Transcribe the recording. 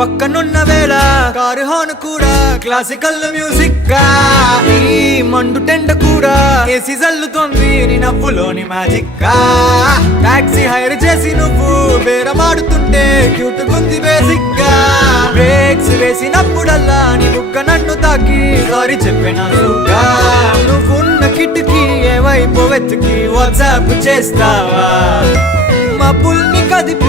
పక్కనున్న వేళ car horn కూడా క్లాసికల్ మ్యూజిక్ గా, ఈ మండు టెండ కూడా ఏసీ జల్లుతోంది నీ నవ్వులోని మ్యాజిక్ గా. టాక్సీ హైర్ చేసి నువ్వు బేరమాడుతుంటే క్యూట్ గుంది బేసిక్ గా. బ్రేక్స్ వేసినప్పుడల్లా నీ బుగ్గ నన్ను తాకి సారీ చెప్పినా సుగా. నువ్వున్న కిటికీ ఏ వైపు వెతికి వాట్సాప్ చేస్తావా, మబ్బుల్ని కదిపి